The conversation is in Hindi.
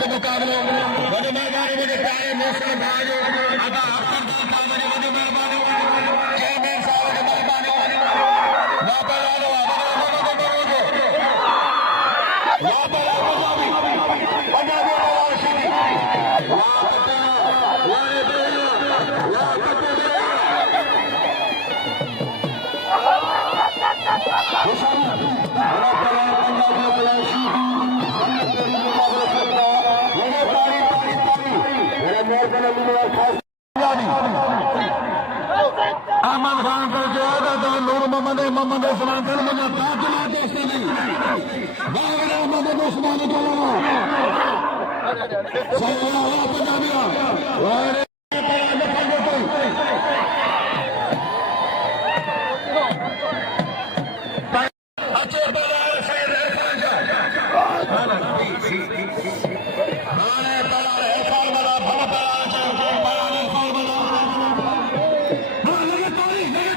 के मुकाबलों वॾे मैदान में प्यारे मौसम भाॼो अदा सरदार साहब जी वॾी महिरबानी चेयरमैन साहब जी महिरबानी लापरवाहो पंजाबी अहमद खान को जो नूर मोहम्मद मोहम्मद उस्मान को मुझे ताजुला दोस्ती नहीं बाबर मोहम्मद उस्मान को सल्लल्लाहु पंजाबिया वारे अच्छे बड़ा सही रहता है